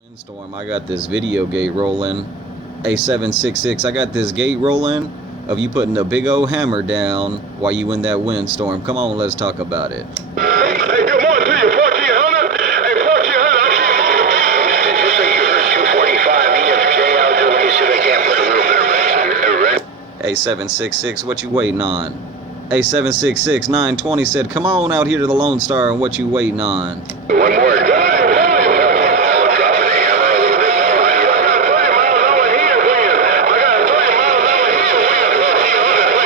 Windstorm, I got this video gate rolling. A766, I got this gate rolling of you putting a big old hammer down while you in that windstorm. Come on, let's talk about it. Hey, good morning to you, 1400. Hey, 1400, I see. Did you say you heard 245 EFJ out there? Let me see if I can't put a little bit of red. A766, what you waiting on? A766 920 said, come on out here to the Lone Star, and what you waiting on? One more time. Dropping the hammer a little bit more. I got 30 miles an hour here, wind. I got 30 miles an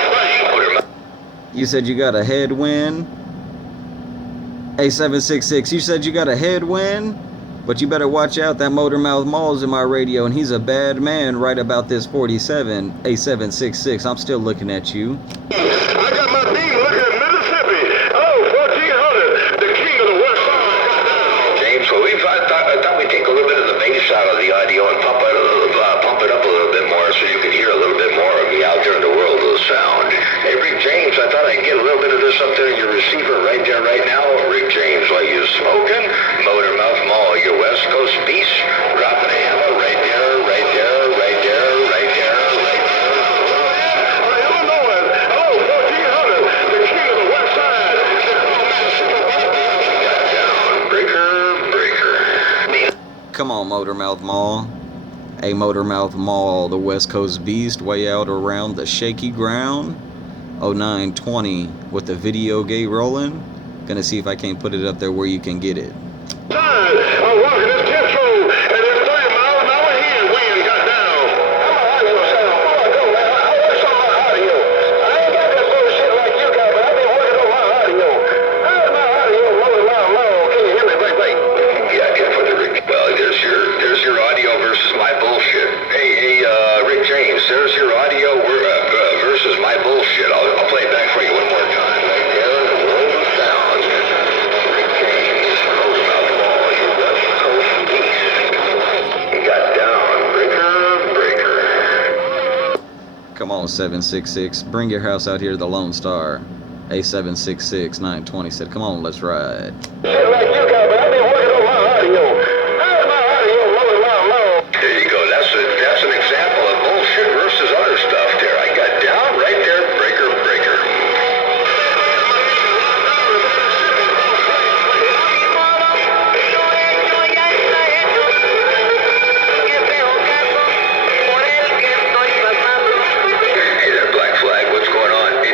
hour here, wind. You said you got a headwind? A766, you said you got a headwind? But you better watch out, that Motormouth Mall's in my radio, and he's a bad man right about this 47. A766, I'm still looking at you. I got my beam looking at Mississippi. Oh, 1400, the king of the west side. James, well, I thought we'd take a little bit of the bass out of the audio and pump it up a little bit more so you could hear a little bit more of me out there in the world of sound. Hey, Rick James, I thought I'd get a little bit of this up there in your receiver right there, right now. Rick James, while you're smoking, Motormouth Mall, your West Coast beast, dropping a hammer right there, right there, right there, right there, right there. Illinois, hello, 1400, the king of the west side. Got down, breaker. Come on, Motormouth Mall. A Motormouth Mall, the West Coast beast, way out around the shaky ground. 0920 with the video gate rolling. Gonna see if I can't put it up there where you can get it. I'm walking this tip road, and there's 30 miles an hour here, wind got down. I'm a audio sound. Before I go, man, I work on my audio. I ain't got that bullshit like you got, but I've been working on my audio. How's my audio rolling loud? Can you hear me? Wait. Yeah, I can put the Rick. Well, there's your audio versus my bullshit. Hey, Rick James, there's your audio versus my bullshit. I'll play it back for you one more time. Right there, in the world of sound. Rick James, Motormouth Mall, your West Coast beast. He got down, breaker. Come on, 766. Bring your house out here to the Lone Star. A766 920 said, come on, let's ride. Shit like you got, but I've been working